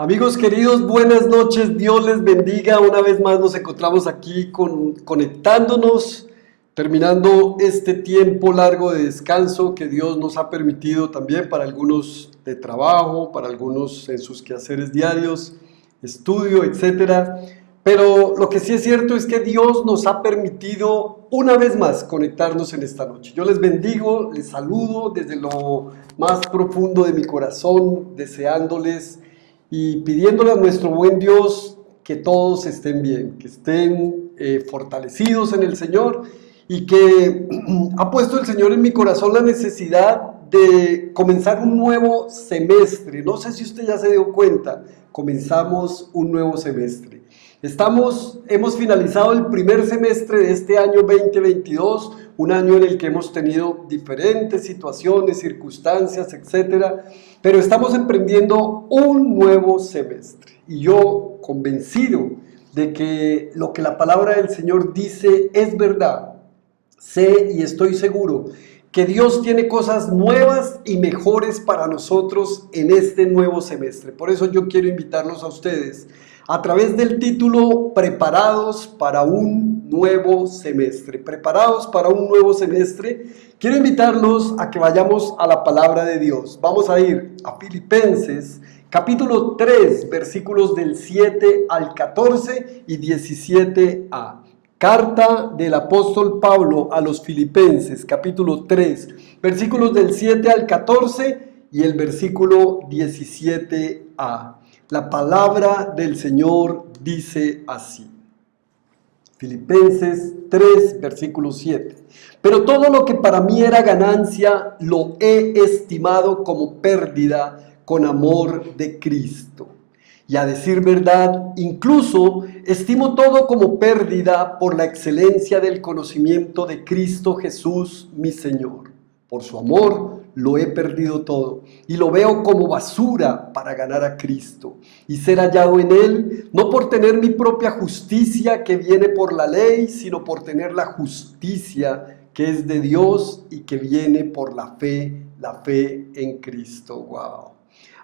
Amigos queridos, buenas noches, Dios les bendiga. Una vez más nos encontramos aquí conectándonos, terminando este tiempo largo de descanso que Dios nos ha permitido también para algunos de trabajo, para algunos en sus quehaceres diarios, estudio, etcétera. Pero lo que sí es cierto es que Dios nos ha permitido una vez más conectarnos en esta noche. Yo les bendigo, les saludo desde lo más profundo de mi corazón, deseándoles y pidiéndole a nuestro buen Dios que todos estén bien, que estén fortalecidos en el Señor y que ha puesto el Señor en mi corazón la necesidad de comenzar un nuevo semestre. No sé si usted ya se dio cuenta, comenzamos un nuevo semestre. Hemos finalizado el primer semestre de este año 2022, un año en el que hemos tenido diferentes situaciones, circunstancias, etcétera, pero estamos emprendiendo un nuevo semestre. Y yo, convencido de que lo que la palabra del Señor dice es verdad, sé y estoy seguro que Dios tiene cosas nuevas y mejores para nosotros en este nuevo semestre. Por eso yo quiero invitarlos a ustedes a través del título Preparados para un nuevo semestre. Preparados para un nuevo semestre. Quiero invitarlos a que vayamos a la palabra de Dios. Vamos a ir a Filipenses, capítulo 3, versículos del 7 al 14 y 17a. Carta del apóstol Pablo a los Filipenses, capítulo 3, versículos del 7 al 14 y el versículo 17a. La palabra del Señor dice así. Filipenses 3, versículo 7. Pero todo lo que para mí era ganancia, lo he estimado como pérdida con amor de Cristo. Y a decir verdad, incluso estimo todo como pérdida por la excelencia del conocimiento de Cristo Jesús, mi Señor. Por su amor lo he perdido todo y lo veo como basura para ganar a Cristo y ser hallado en Él, no por tener mi propia justicia que viene por la ley, sino por tener la justicia que es de Dios y que viene por la fe en Cristo. ¡Wow!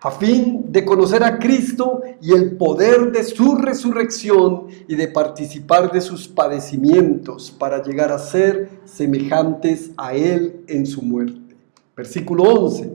A fin de conocer a Cristo y el poder de su resurrección y de participar de sus padecimientos para llegar a ser semejantes a Él en su muerte. Versículo 11.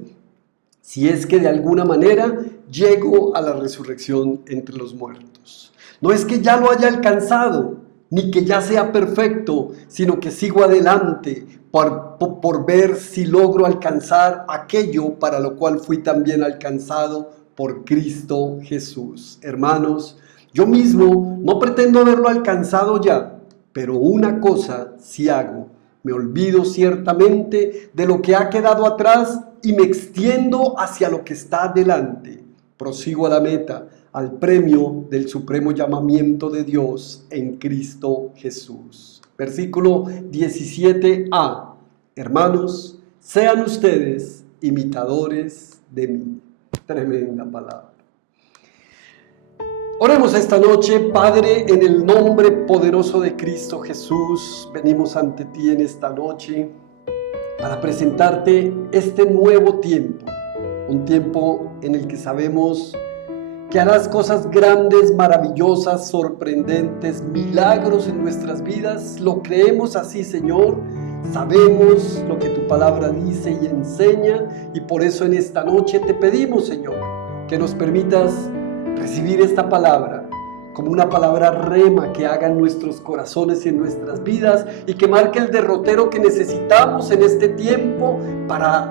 Si es que de alguna manera llego a la resurrección entre los muertos. No es que ya lo haya alcanzado, ni que ya sea perfecto, sino que sigo adelante por ver si logro alcanzar aquello para lo cual fui también alcanzado por Cristo Jesús. Hermanos, yo mismo no pretendo haberlo alcanzado ya, pero una cosa sí hago. Me olvido ciertamente de lo que ha quedado atrás y me extiendo hacia lo que está delante. Prosigo a la meta, al premio del supremo llamamiento de Dios en Cristo Jesús. Versículo 17a. Hermanos, sean ustedes imitadores de mí. Tremenda palabra. Oremos esta noche, Padre, en el nombre poderoso de Cristo Jesús. Venimos ante ti en esta noche para presentarte este nuevo tiempo. Un tiempo en el que sabemos que harás cosas grandes, maravillosas, sorprendentes, milagros en nuestras vidas. Lo creemos así, Señor. Sabemos lo que tu palabra dice y enseña, y por eso en esta noche te pedimos, Señor, que nos permitas recibir esta palabra como una palabra rema que haga en nuestros corazones y en nuestras vidas y que marque el derrotero que necesitamos en este tiempo para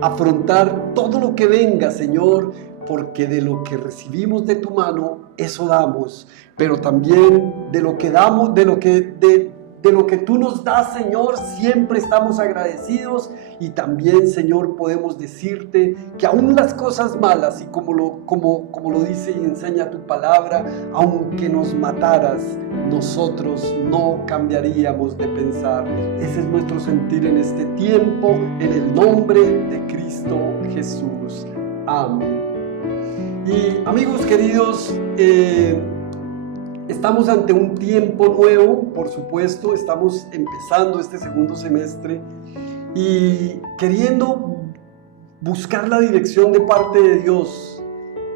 afrontar todo lo que venga, Señor, porque de lo que recibimos de tu mano, eso damos, pero también de lo que damos, de lo que tú nos das, Señor, siempre estamos agradecidos y también, Señor, podemos decirte que aún las cosas malas, y como lo dice y enseña tu palabra, aunque nos mataras, nosotros no cambiaríamos de pensar. Ese es nuestro sentir en este tiempo, en el nombre de Cristo Jesús. Amén. Y amigos queridos, estamos ante un tiempo nuevo, por supuesto, estamos empezando este segundo semestre y queriendo buscar la dirección de parte de Dios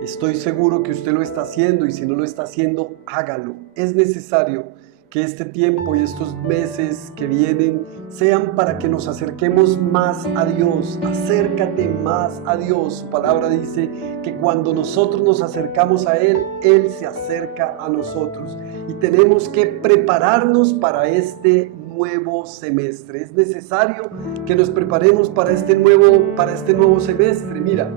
Estoy seguro que usted lo está haciendo y si no lo está haciendo, hágalo. Es necesario que este tiempo y estos meses que vienen sean para que nos acerquemos más a Dios. Acércate más a Dios. Su palabra dice que cuando nosotros nos acercamos a Él, Él se acerca a nosotros. Y tenemos que prepararnos para este nuevo semestre. Es necesario que nos preparemos para este nuevo semestre. Mira,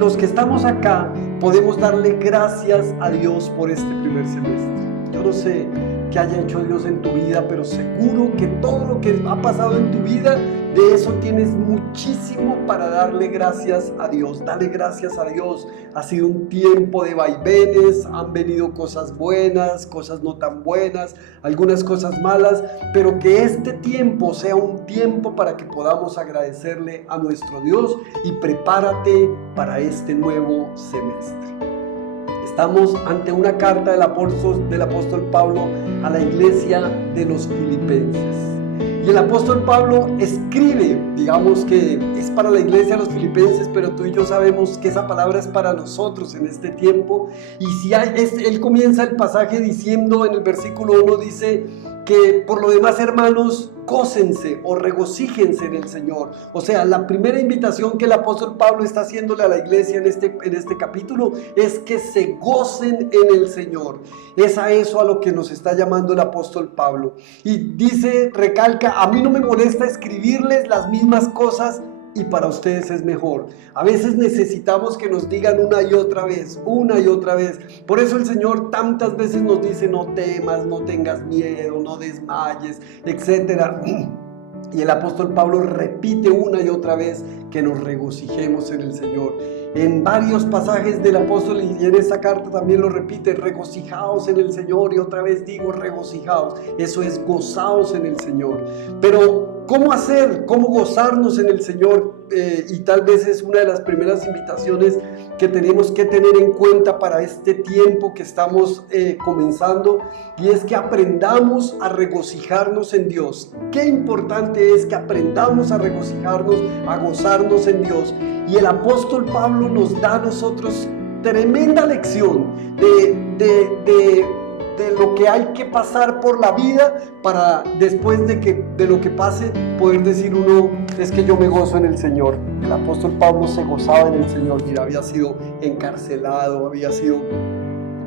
los que estamos acá podemos darle gracias a Dios por este primer semestre. Yo no sé qué haya hecho Dios en tu vida, pero seguro que todo lo que ha pasado en tu vida, de eso tienes muchísimo para darle gracias a Dios. Dale gracias a Dios. Ha sido un tiempo de vaivenes, han venido cosas buenas, cosas no tan buenas, algunas cosas malas, pero que este tiempo sea un tiempo para que podamos agradecerle a nuestro Dios y prepárate para este nuevo semestre. Estamos ante una carta del apóstol Pablo a la iglesia de los Filipenses. Y el apóstol Pablo escribe, digamos que es para la iglesia de los Filipenses, pero tú y yo sabemos que esa palabra es para nosotros en este tiempo. Y él comienza el pasaje diciendo, en el versículo 1 dice que por lo demás, hermanos, gócense o regocíjense en el Señor. O sea, la primera invitación que el apóstol Pablo está haciéndole a la iglesia en este capítulo es que se gocen en el Señor. Es a eso a lo que nos está llamando el apóstol Pablo. Y dice, recalca, a mí no me molesta escribirles las mismas cosas y para ustedes es mejor. A veces necesitamos que nos digan una y otra vez. Por eso el Señor tantas veces nos dice, no temas, no tengas miedo, no desmayes, etc. Y el apóstol Pablo repite una y otra vez que nos regocijemos en el Señor. En varios pasajes del apóstol y en esta carta también lo repite, regocijaos en el Señor, y otra vez digo regocijaos. Eso es gozaos en el Señor. Pero ¿cómo hacer? ¿Cómo gozarnos en el Señor? Y tal vez es una de las primeras invitaciones que tenemos que tener en cuenta para este tiempo que estamos comenzando, y es que aprendamos a regocijarnos en Dios. Qué importante es que aprendamos a regocijarnos, a gozarnos en Dios. Y el apóstol Pablo nos da a nosotros tremenda lección de lo que hay que pasar por la vida para después de lo que pase poder decir uno, es que yo me gozo en el Señor. El apóstol Pablo se gozaba en el Señor. Mira, había sido encarcelado, había sido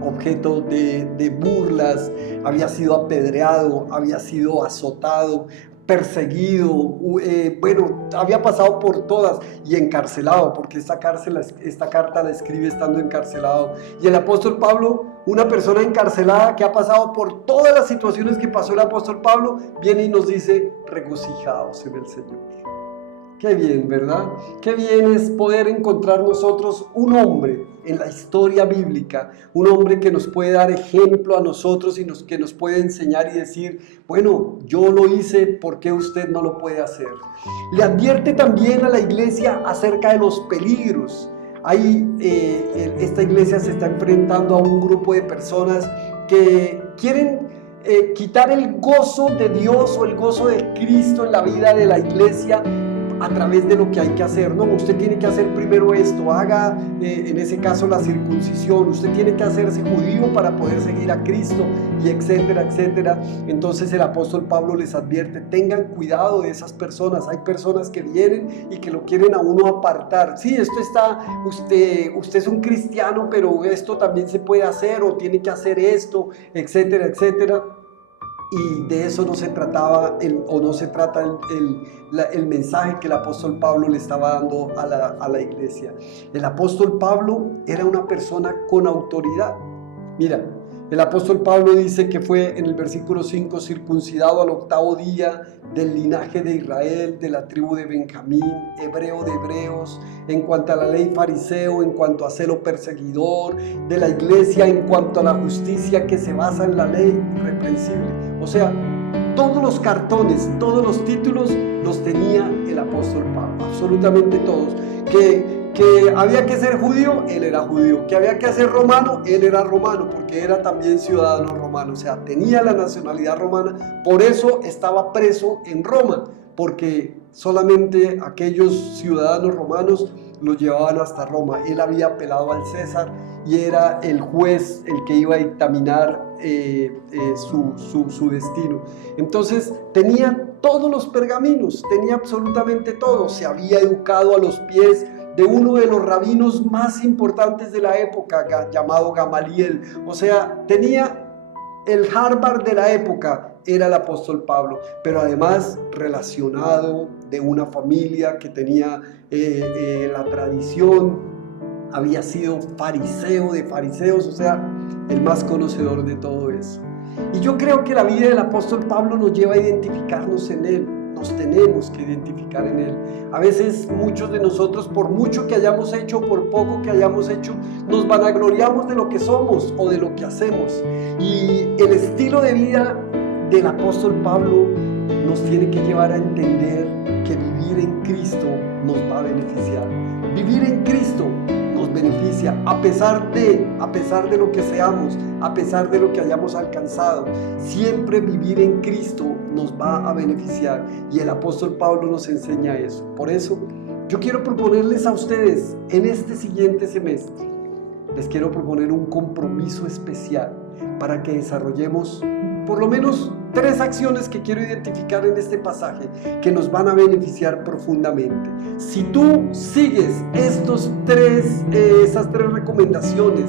objeto de burlas, había sido apedreado, había sido azotado, perseguido, había pasado por todas y encarcelado, porque esta carta la escribe estando encarcelado. Y el apóstol Pablo, una persona encarcelada que ha pasado por todas las situaciones que pasó el apóstol Pablo, viene y nos dice, regocijaos en el Señor. Qué bien, ¿verdad? Qué bien es poder encontrar nosotros un hombre en la historia bíblica, un hombre que nos puede dar ejemplo a nosotros y que nos puede enseñar y decir, bueno, yo lo hice, ¿por qué usted no lo puede hacer? Le advierte también a la iglesia acerca de los peligros. Esta iglesia se está enfrentando a un grupo de personas que quieren quitar el gozo de Dios o el gozo de Cristo en la vida de la iglesia a través de lo que hay que hacer. No, usted tiene que hacer primero esto, haga en ese caso la circuncisión, usted tiene que hacerse judío para poder seguir a Cristo, y etcétera, etcétera. Entonces el apóstol Pablo les advierte, tengan cuidado de esas personas. Hay personas que vienen y que lo quieren a uno apartar. Sí, usted es un cristiano, pero esto también se puede hacer, o tiene que hacer esto, etcétera, etcétera. Y de eso no se trataba no se trata el mensaje que el apóstol Pablo le estaba dando a la iglesia. El apóstol Pablo era una persona con autoridad. Mira, el apóstol Pablo dice que fue en el versículo 5 circuncidado al 8º día, del linaje de Israel, de la tribu de Benjamín, hebreo de hebreos, en cuanto a la ley fariseo, en cuanto a celo perseguidor de la iglesia, en cuanto a la justicia que se basa en la ley irreprensible. O sea, todos los cartones, todos los títulos los tenía el apóstol Pablo, absolutamente todos. Que había que ser judío, él era judío. Que había que ser romano, él era romano, porque era también ciudadano romano. O sea, tenía la nacionalidad romana. Por eso estaba preso en Roma, porque solamente aquellos ciudadanos romanos lo llevaban hasta Roma. Él había apelado al César y era el juez el que iba a dictaminar su destino. Entonces tenía todos los pergaminos, tenía absolutamente todo. Se había educado a los pies de uno de los rabinos más importantes de la época, llamado Gamaliel. O sea, tenía el Harvard de la época, era el apóstol Pablo, pero además relacionado de una familia que tenía la tradición, había sido fariseo de fariseos, o sea, el más conocedor de todo eso. Y yo creo que la vida del apóstol Pablo nos lleva a identificarnos en él. Nos tenemos que identificar en él. A veces muchos de nosotros, por mucho que hayamos hecho, por poco que hayamos hecho, nos vanagloriamos de lo que somos o de lo que hacemos. Y el estilo de vida del apóstol Pablo nos tiene que llevar a entender que vivir en Cristo nos va a beneficiar. Vivir en Cristo nos beneficia a pesar de lo que seamos, a pesar de lo que hayamos alcanzado. Siempre vivir en Cristo nos va a beneficiar y el apóstol Pablo nos enseña eso. Por eso yo quiero proponerles a ustedes en este siguiente semestre, les quiero proponer un compromiso especial para que desarrollemos por lo menos 3 acciones que quiero identificar en este pasaje que nos van a beneficiar profundamente. Si tú sigues esas 3 recomendaciones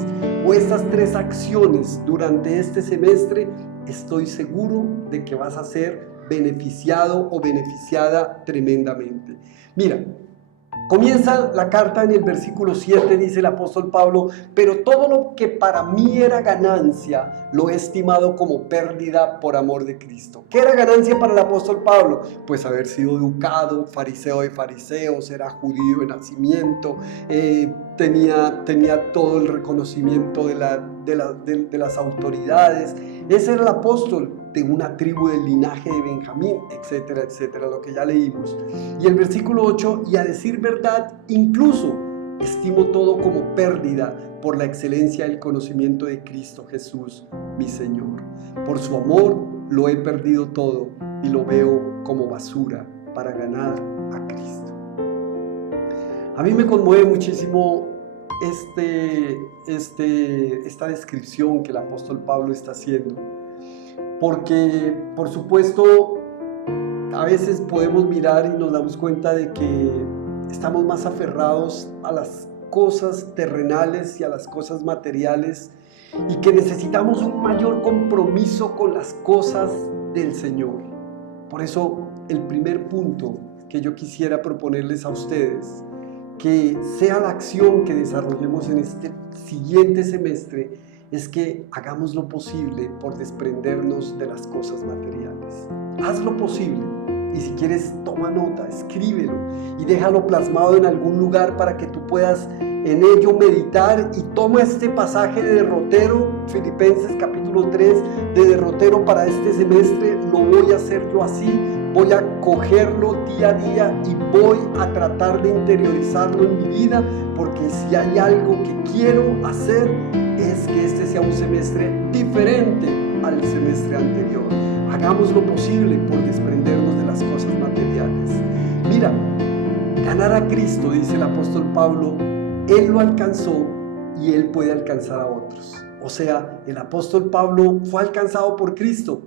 o estas 3 acciones durante este semestre, estoy seguro de que vas a ser beneficiado o beneficiada tremendamente. Mira, comienza la carta en el versículo 7, dice el apóstol Pablo: pero todo lo que para mí era ganancia, lo he estimado como pérdida por amor de Cristo. ¿Qué era ganancia para el apóstol Pablo? Pues haber sido educado, fariseo de fariseos, era judío de nacimiento, tenía todo el reconocimiento de las autoridades. Ese era el apóstol de una tribu del linaje de Benjamín, etcétera, etcétera, lo que ya leímos. Y el versículo 8, y a decir verdad, incluso estimo todo como pérdida por la excelencia del conocimiento de Cristo Jesús, mi Señor. Por su amor lo he perdido todo y lo veo como basura para ganar a Cristo. A mí me conmueve muchísimo esta descripción que el apóstol Pablo está haciendo. Porque, por supuesto, a veces podemos mirar y nos damos cuenta de que estamos más aferrados a las cosas terrenales y a las cosas materiales y que necesitamos un mayor compromiso con las cosas del Señor. Por eso, el primer punto que yo quisiera proponerles a ustedes, que sea la acción que desarrollemos en este siguiente semestre, es que hagamos lo posible por desprendernos de las cosas materiales. Haz lo posible y si quieres toma nota, escríbelo y déjalo plasmado en algún lugar para que tú puedas en ello meditar y toma este pasaje de derrotero, Filipenses capítulo 3, de derrotero para este semestre. Lo voy a hacer yo así, voy a cogerlo día a día y voy a tratar de interiorizarlo en mi vida, porque si hay algo que quiero hacer es que este sea un semestre diferente al semestre anterior. Hagamos lo posible por desprendernos de las cosas materiales. Mira, ganar a Cristo, dice el apóstol Pablo, Él lo alcanzó y Él puede alcanzar a otros. O sea, el apóstol Pablo fue alcanzado por Cristo,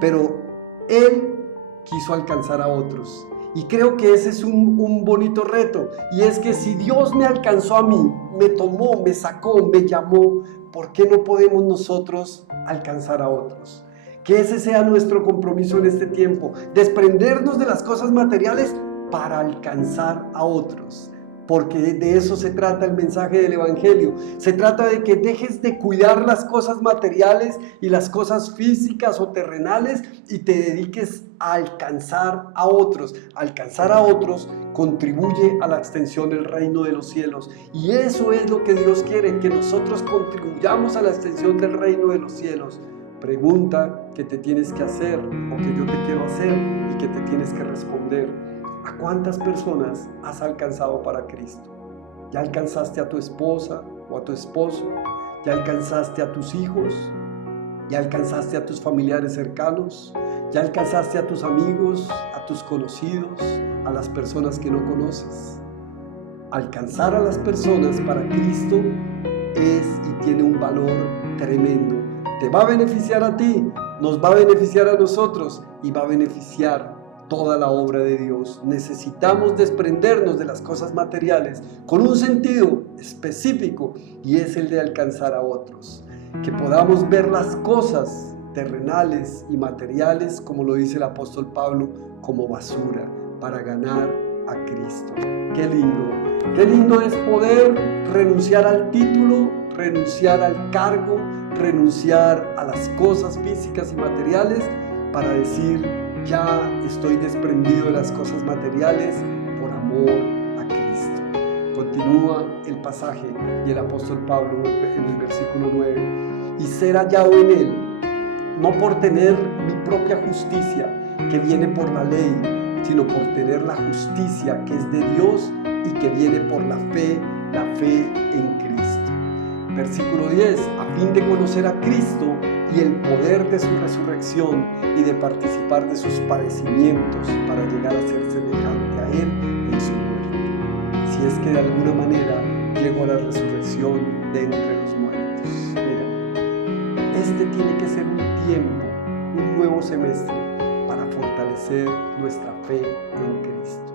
pero Él quiso alcanzar a otros. Y creo que ese es un bonito reto, y es que si Dios me alcanzó a mí, me tomó, me sacó, me llamó, ¿por qué no podemos nosotros alcanzar a otros? Que ese sea nuestro compromiso en este tiempo, desprendernos de las cosas materiales para alcanzar a otros. Porque de eso se trata el mensaje del Evangelio. Se trata de que dejes de cuidar las cosas materiales y las cosas físicas o terrenales y te dediques a alcanzar a otros. Alcanzar a otros contribuye a la extensión del reino de los cielos. Y eso es lo que Dios quiere, que nosotros contribuyamos a la extensión del reino de los cielos. Pregunta que te tienes que hacer o que yo te quiero hacer y que te tienes que responder. ¿A cuántas personas has alcanzado para Cristo? ¿Ya alcanzaste a tu esposa o a tu esposo? ¿Ya alcanzaste a tus hijos? ¿Ya alcanzaste a tus familiares cercanos? ¿Ya alcanzaste a tus amigos, a tus conocidos, a las personas que no conoces? alcanzar a las personas para Cristo es y tiene un valor tremendo. Te va a beneficiar a ti, nos va a beneficiar a nosotros y va a beneficiar toda la obra de Dios. Necesitamos desprendernos de las cosas materiales con un sentido específico, y es el de alcanzar a otros. Que podamos ver las cosas terrenales y materiales, como lo dice el apóstol Pablo, como basura para ganar a Cristo. Qué lindo es poder renunciar al título, renunciar al cargo, renunciar a las cosas físicas y materiales para decir: ya estoy desprendido de las cosas materiales por amor a Cristo. Continúa el pasaje y el apóstol Pablo en el versículo 9: y ser hallado en él, no por tener mi propia justicia que viene por la ley, sino por tener la justicia que es de Dios y que viene por la fe en Cristo. Versículo 10: a fin de conocer a Cristo y el poder de su resurrección y de participar de sus padecimientos para llegar a ser semejante a Él en su muerte. Si es que de alguna manera llego a la resurrección de entre los muertos. Mira, este tiene que ser un tiempo, un nuevo semestre para fortalecer nuestra fe en Cristo.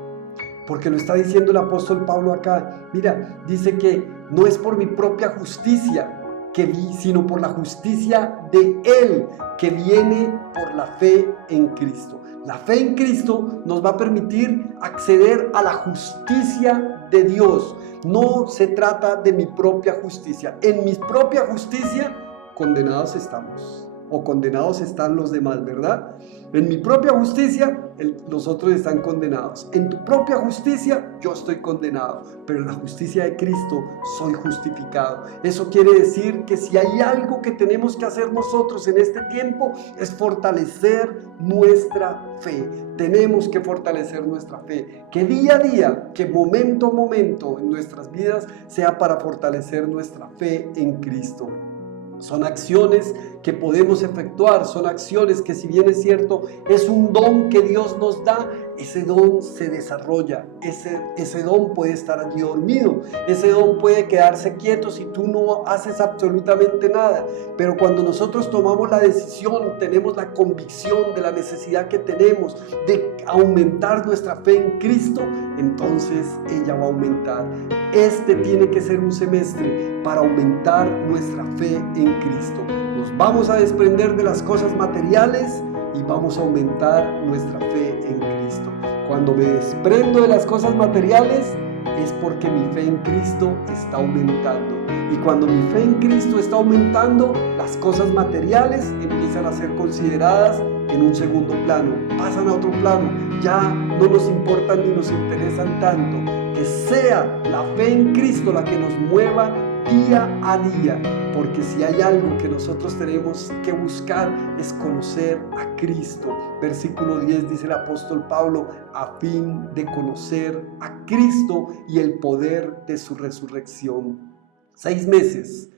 Porque lo está diciendo el apóstol Pablo acá. Mira, dice que no es por mi propia justicia que vi, sino por la justicia de Él, que viene por la fe en Cristo. La fe en Cristo nos va a permitir acceder a la justicia de Dios. No se trata de mi propia justicia. En mi propia justicia, condenados estamos, o condenados están los demás, ¿verdad? En mi propia justicia, los otros están condenados. En tu propia justicia, yo estoy condenado. Pero en la justicia de Cristo, soy justificado. Eso quiere decir que si hay algo que tenemos que hacer nosotros en este tiempo, es fortalecer nuestra fe. Tenemos que fortalecer nuestra fe. Que día a día, que momento a momento en nuestras vidas, sea para fortalecer nuestra fe en Cristo. Son acciones que podemos efectuar, son acciones que, si bien es cierto, es un don que Dios nos da, ese don se desarrolla, ese don puede estar allí dormido, ese don puede quedarse quieto si tú no haces absolutamente nada. Pero cuando nosotros tomamos la decisión, tenemos la convicción de la necesidad que tenemos de aumentar nuestra fe en Cristo, entonces ella va a aumentar. Este tiene que ser un semestre para aumentar nuestra fe en Cristo. Nos vamos a desprender de las cosas materiales y vamos a aumentar nuestra fe en Cristo. Cuando me desprendo de las cosas materiales es porque mi fe en Cristo está aumentando. Y cuando mi fe en Cristo está aumentando, las cosas materiales empiezan a ser consideradas en un segundo plano, pasan a otro plano, ya no nos importan ni nos interesan tanto. Que sea la fe en Cristo la que nos mueva día a día, porque si hay algo que nosotros tenemos que buscar es conocer a Cristo. Versículo 10 dice el apóstol Pablo: a fin de conocer a Cristo y el poder de su resurrección. 6 meses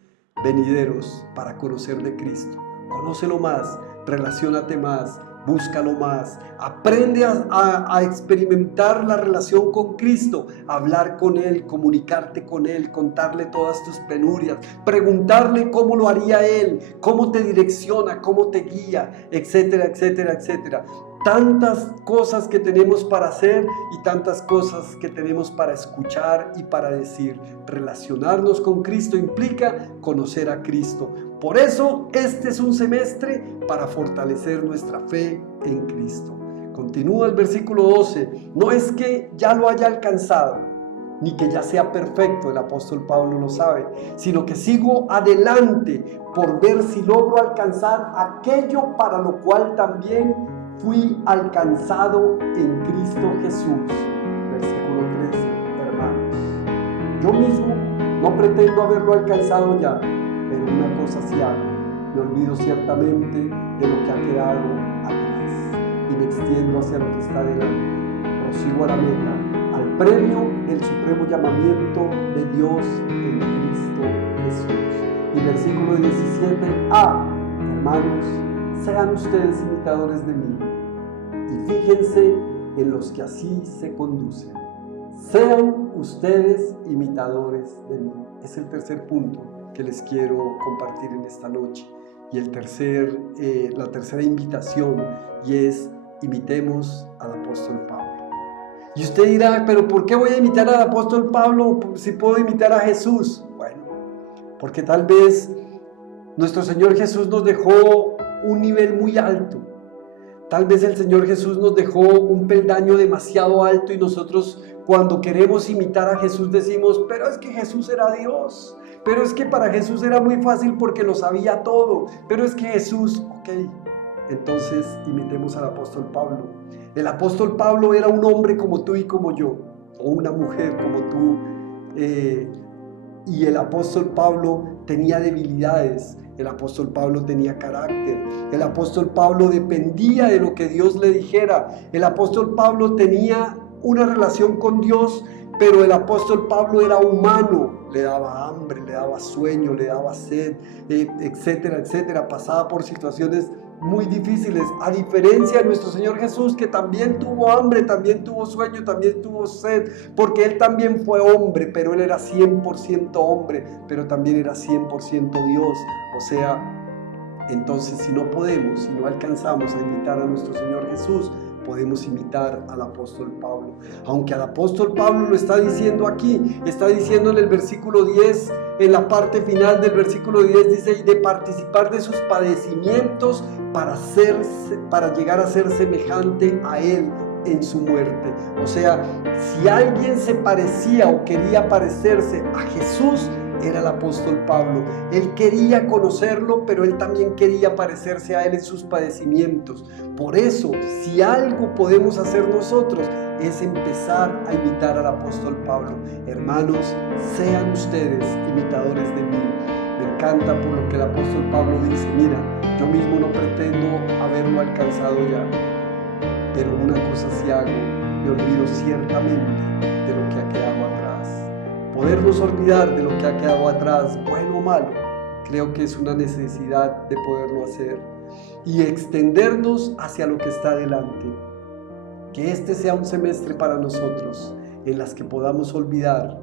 venideros para conocer de Cristo. Conócelo más, relaciónate más, búscalo más, aprende a experimentar la relación con Cristo, hablar con Él, comunicarte con Él, contarle todas tus penurias, preguntarle cómo lo haría Él, cómo te direcciona, cómo te guía, etcétera, etcétera, etcétera. Tantas cosas que tenemos para hacer y tantas cosas que tenemos para escuchar y para decir. Relacionarnos con Cristo implica conocer a Cristo. Por eso este es un semestre para fortalecer nuestra fe en Cristo. Continúa el versículo 12. No es que ya lo haya alcanzado, ni que ya sea perfecto, el apóstol Pablo lo sabe, sino que sigo adelante por ver si logro alcanzar aquello para lo cual también fui alcanzado en Cristo Jesús. Versículo 13, hermanos. Yo mismo no pretendo haberlo alcanzado ya, pero una cosa sí hago: me olvido ciertamente de lo que ha quedado atrás y me extiendo hacia lo que está delante. Prosigo a la meta, al premio del supremo llamamiento de Dios en Cristo Jesús. Y versículo 17: hermanos, sean ustedes imitadores de mí y fíjense en los que así se conducen. Sean ustedes imitadores de mí. Es el tercer punto que les quiero compartir en esta noche. Y la tercera invitación, y es: imitemos al apóstol Pablo. Y usted dirá, pero ¿por qué voy a imitar al apóstol Pablo si puedo imitar a Jesús? Bueno, porque tal vez nuestro Señor Jesús nos dejó un nivel muy alto. Tal vez el Señor Jesús nos dejó un peldaño demasiado alto y nosotros, cuando queremos imitar a Jesús, decimos, pero es que Jesús era Dios, pero es que para Jesús era muy fácil porque lo sabía todo, pero es que Jesús, ok, entonces imitemos al apóstol Pablo. El apóstol Pablo era un hombre como tú y como yo, o una mujer como tú, y el apóstol Pablo tenía debilidades. El apóstol Pablo tenía carácter. El apóstol Pablo dependía de lo que Dios le dijera. El apóstol Pablo tenía una relación con Dios, pero el apóstol Pablo era humano. Le daba hambre, le daba sueño, le daba sed, etcétera, etcétera. Pasaba por situaciones muy difíciles, a diferencia de nuestro Señor Jesús, que también tuvo hambre, también tuvo sueño, también tuvo sed, porque Él también fue hombre, pero Él era 100% hombre, pero también era 100% Dios. O sea, entonces si no podemos, si no alcanzamos a imitar a nuestro Señor Jesús, podemos imitar al apóstol Pablo. Aunque al apóstol Pablo lo está diciendo aquí, está diciendo en el versículo 10, en la parte final del versículo 10 dice, y de participar de sus padecimientos para llegar a ser semejante a Él en su muerte. O sea, si alguien se parecía o quería parecerse a Jesús, era el apóstol Pablo. Él quería conocerlo, pero él también quería parecerse a él en sus padecimientos. Por eso, si algo podemos hacer nosotros, es empezar a imitar al apóstol Pablo. Hermanos, sean ustedes imitadores de mí. Me encanta por lo que el apóstol Pablo dice, mira, yo mismo no pretendo haberlo alcanzado ya, pero una cosa sí hago, me olvido ciertamente de lo que ha quedado atrás. Podernos olvidar de lo que ha quedado atrás, bueno o malo, creo que es una necesidad de poderlo hacer y extendernos hacia lo que está adelante. Que este sea un semestre para nosotros en las que podamos olvidar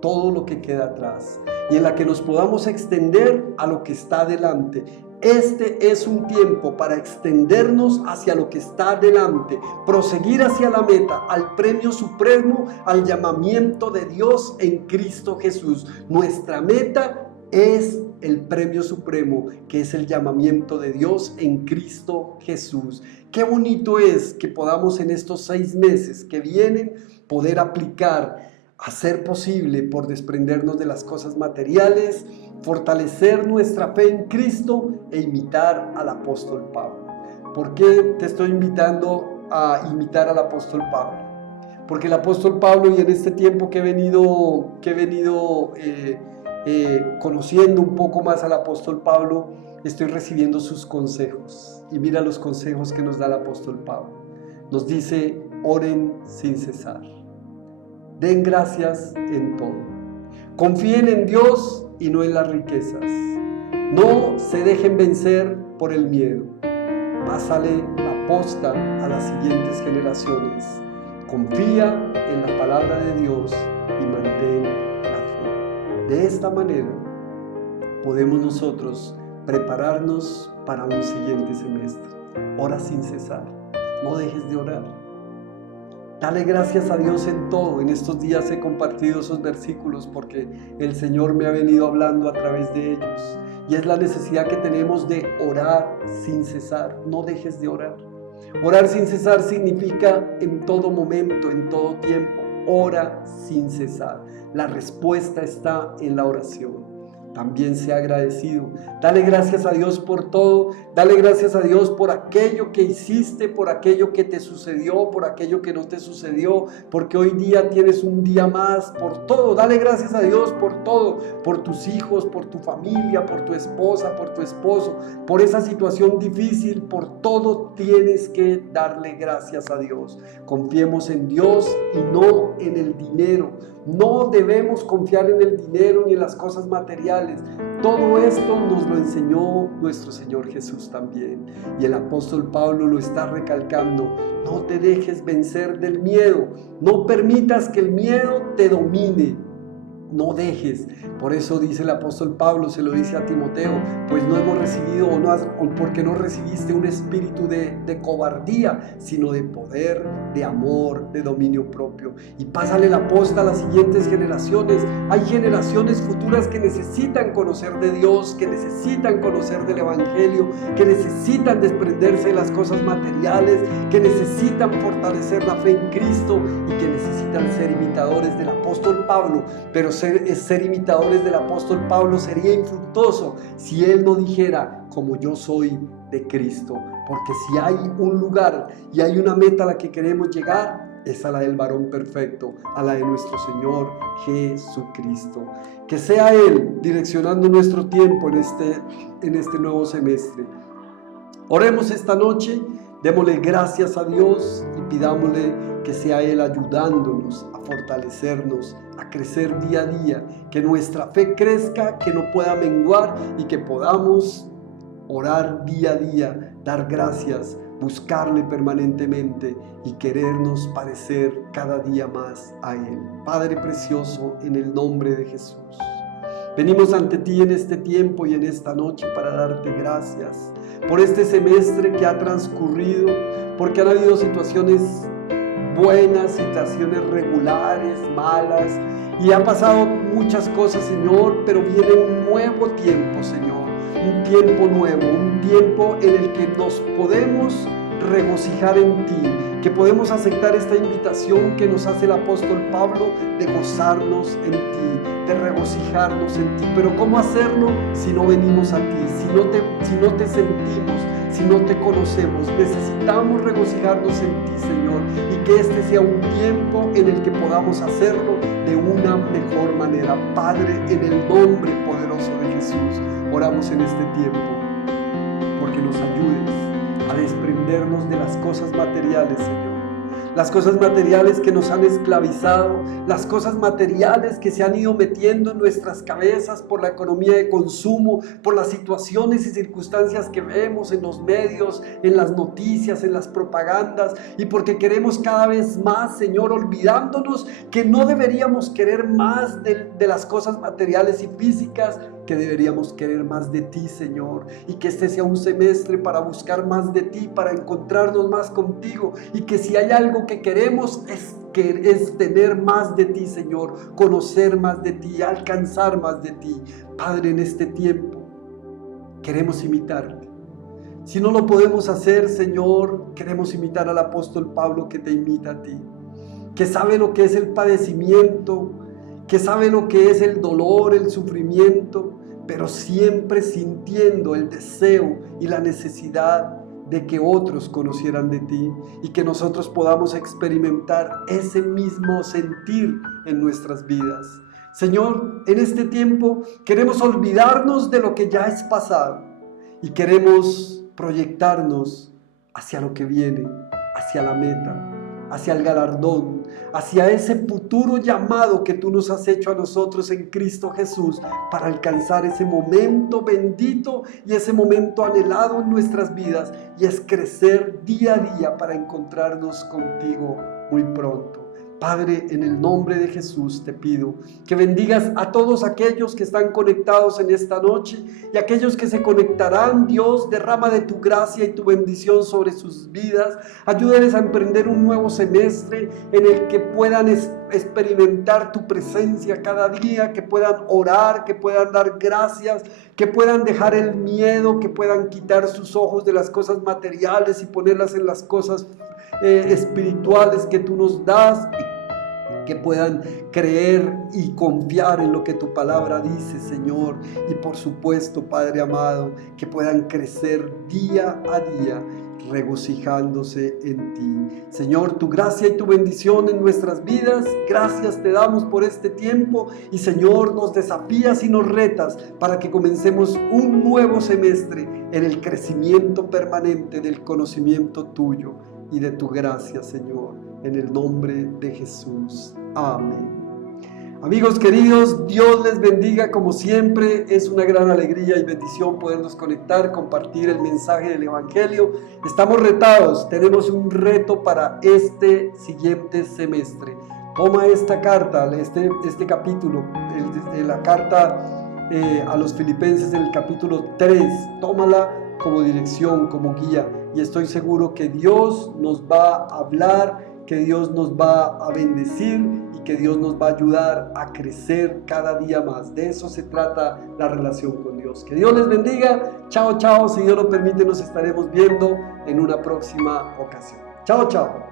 todo lo que queda atrás y en la que nos podamos extender a lo que está adelante. Este es un tiempo para extendernos hacia lo que está adelante, proseguir hacia la meta, al premio supremo, al llamamiento de Dios en Cristo Jesús. Nuestra meta es el premio supremo, que es el llamamiento de Dios en Cristo Jesús. Qué bonito es que podamos en estos 6 meses que vienen poder aplicar, hacer posible por desprendernos de las cosas materiales, fortalecer nuestra fe en Cristo e imitar al apóstol Pablo. ¿Por qué te estoy invitando a imitar al apóstol Pablo? Porque el apóstol Pablo, y en este tiempo que he venido conociendo un poco más al apóstol Pablo, estoy recibiendo sus consejos. Y mira los consejos que nos da el apóstol Pablo. Nos dice, oren sin cesar. Den gracias en todo. Confíen en Dios y no en las riquezas. No se dejen vencer por el miedo. Pásale la posta a las siguientes generaciones. Confía en la palabra de Dios y mantén la fe. De esta manera podemos nosotros prepararnos para un siguiente semestre. Ora sin cesar. No dejes de orar. Dale gracias a Dios en todo. En estos días he compartido esos versículos porque el Señor me ha venido hablando a través de ellos. Y es la necesidad que tenemos de orar sin cesar. No dejes de orar. Orar sin cesar significa en todo momento, en todo tiempo. Ora sin cesar. La respuesta está en la oración. También sea agradecido. Dale gracias a Dios por todo. Dale gracias a Dios por aquello que hiciste, por aquello que te sucedió, por aquello que no te sucedió, porque hoy día tienes un día más, por todo. Dale gracias a Dios por todo, por tus hijos, por tu familia, por tu esposa, por tu esposo, por esa situación difícil, por todo tienes que darle gracias a Dios. Confiemos en Dios y no en el dinero, No debemos confiar en el dinero ni en las cosas materiales. Todo esto nos lo enseñó nuestro Señor Jesús también. Y el apóstol Pablo lo está recalcando. No te dejes vencer del miedo. No permitas que el miedo te domine. No dejes. Por eso dice el apóstol Pablo, se lo dice a Timoteo, pues no hemos recibido o porque no recibiste un espíritu de cobardía, sino de poder, de amor, de dominio propio. Y pásale la posta a las siguientes generaciones. Hay generaciones futuras que necesitan conocer de Dios, que necesitan conocer del Evangelio, que necesitan desprenderse de las cosas materiales, que necesitan fortalecer la fe en Cristo y que necesitan ser imitadores del apóstol Pablo. Pero ser imitadores del apóstol Pablo sería infructuoso si él no dijera como yo soy de Cristo, porque si hay un lugar y hay una meta a la que queremos llegar, es a la del varón perfecto, a la de nuestro Señor Jesucristo. Que sea Él direccionando nuestro tiempo en este nuevo semestre. Oremos esta noche, démosle gracias a Dios y pidámosle que sea Él ayudándonos a fortalecernos, a crecer día a día, que nuestra fe crezca, que no pueda menguar y que podamos orar día a día, dar gracias, buscarle permanentemente y querernos parecer cada día más a Él. Padre precioso, en el nombre de Jesús, venimos ante ti en este tiempo y en esta noche para darte gracias por este semestre que ha transcurrido, porque han habido situaciones buenas, situaciones regulares, malas, y han pasado muchas cosas, Señor, pero viene un nuevo tiempo, Señor, un tiempo nuevo, un tiempo en el que nos podemos regocijar en ti, que podemos aceptar esta invitación que nos hace el apóstol Pablo de gozarnos en ti, de regocijarnos en ti. Pero ¿cómo hacerlo si no venimos a ti, si no te sentimos, si no te conocemos? Necesitamos regocijarnos en ti, Señor, y que este sea un tiempo en el que podamos hacerlo de una mejor manera. Padre, en el nombre poderoso de Jesús, oramos en este tiempo porque nos ayudes a desprendernos de las cosas materiales, Señor. Las cosas materiales que nos han esclavizado, las cosas materiales que se han ido metiendo en nuestras cabezas por la economía de consumo, por las situaciones y circunstancias que vemos en los medios, en las noticias, en las propagandas, y porque queremos cada vez más, Señor, olvidándonos que no deberíamos querer más de las cosas materiales y físicas, que deberíamos querer más de ti, Señor, y que este sea un semestre para buscar más de ti, para encontrarnos más contigo, y que si hay algo que queremos es tener más de ti, Señor, conocer más de ti, alcanzar más de ti. Padre, en este tiempo queremos imitarte. Si no lo podemos hacer, Señor, queremos imitar al apóstol Pablo, que te imita a ti, que sabe lo que es el padecimiento, que sabe lo que es el dolor, el sufrimiento, pero siempre sintiendo el deseo y la necesidad de que otros conocieran de ti y que nosotros podamos experimentar ese mismo sentir en nuestras vidas. Señor, en este tiempo queremos olvidarnos de lo que ya es pasado y queremos proyectarnos hacia lo que viene, hacia la meta, hacia el galardón, hacia ese futuro llamado que tú nos has hecho a nosotros en Cristo Jesús para alcanzar ese momento bendito y ese momento anhelado en nuestras vidas, y es crecer día a día para encontrarnos contigo muy pronto. Padre, en el nombre de Jesús te pido que bendigas a todos aquellos que están conectados en esta noche y aquellos que se conectarán. Dios, derrama de tu gracia y tu bendición sobre sus vidas. Ayúdales a emprender un nuevo semestre en el que puedan experimentar tu presencia cada día, que puedan orar, que puedan dar gracias, que puedan dejar el miedo, que puedan quitar sus ojos de las cosas materiales y ponerlas en las cosas espirituales que tú nos das, que puedan creer y confiar en lo que tu palabra dice, Señor, y por supuesto, Padre amado, que puedan crecer día a día regocijándose en ti. Señor, tu gracia y tu bendición en nuestras vidas, gracias te damos por este tiempo, y Señor, nos desafías y nos retas para que comencemos un nuevo semestre en el crecimiento permanente del conocimiento tuyo y de tu gracia, Señor, en el nombre de Jesús. Amén. Amigos queridos, Dios les bendiga como siempre. Es una gran alegría y bendición podernos conectar, compartir el mensaje del Evangelio. Estamos retados, tenemos un reto para este siguiente semestre. Toma esta carta, este capítulo, la carta a los Filipenses, el capítulo 3. Tómala como dirección, como guía. Y estoy seguro que Dios nos va a hablar, que Dios nos va a bendecir y que Dios nos va a ayudar a crecer cada día más. De eso se trata la relación con Dios. Que Dios les bendiga. Chao, chao. Si Dios lo permite, nos estaremos viendo en una próxima ocasión. Chao, chao.